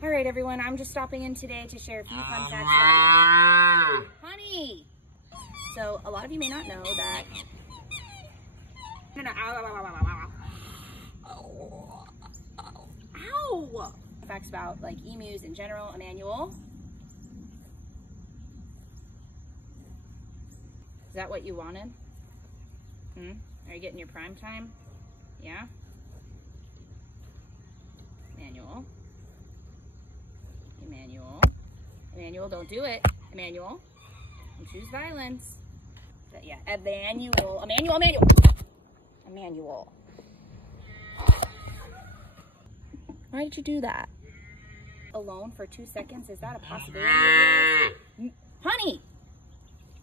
All right, everyone, I'm just stopping in today to share a few fun facts about Honey. So a lot of you may not know that. Ow! Facts about like emus in general. Emmanuel. Is that what you wanted? Are you getting your prime time? Yeah? Emmanuel. Emmanuel. Emmanuel, don't do it. Emmanuel. Don't choose violence. But yeah, Emmanuel. Emmanuel, Emmanuel. Emmanuel. Why did you do that? Alone for 2 seconds? Is that a possibility? Honey!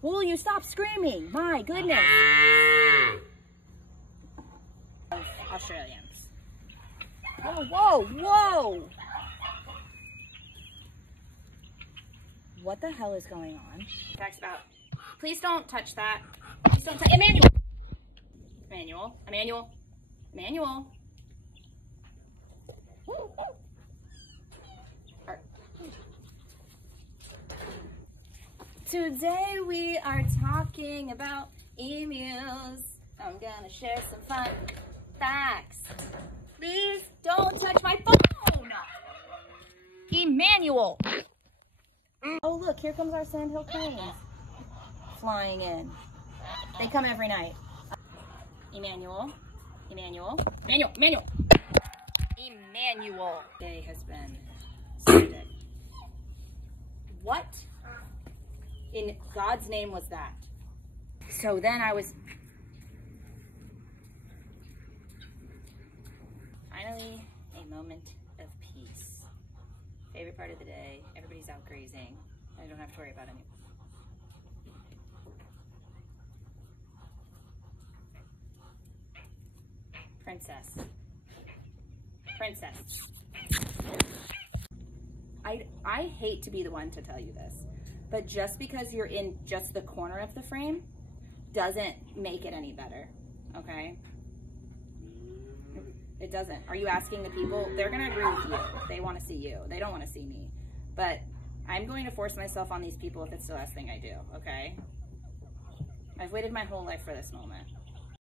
Will you stop screaming? My goodness. Of Australians. Whoa, whoa, whoa! What the hell is going on? Facts about. Please don't touch that. Please don't touch. Emmanuel! Emmanuel. Emmanuel. Emmanuel. Today we are talking about emus. I'm gonna share some fun facts. Please don't touch my phone! Emmanuel! Oh look, here comes our sandhill cranes flying in. They come every night. Emmanuel. Emmanuel. Emmanuel. Emmanuel. Emmanuel. Day has been started. What in God's name was that? So then I was finally a moment of peace. Favorite part of the day. Everybody's out grazing. I don't have to worry about anything. Princess. Princess. I hate to be the one to tell you this, but just because you're in just the corner of the frame doesn't make it any better, okay? It doesn't. Are you asking the people? They're gonna agree with you. They wanna see you. They don't wanna see me. But I'm going to force myself on these people if it's the last thing I do, okay? I've waited my whole life for this moment.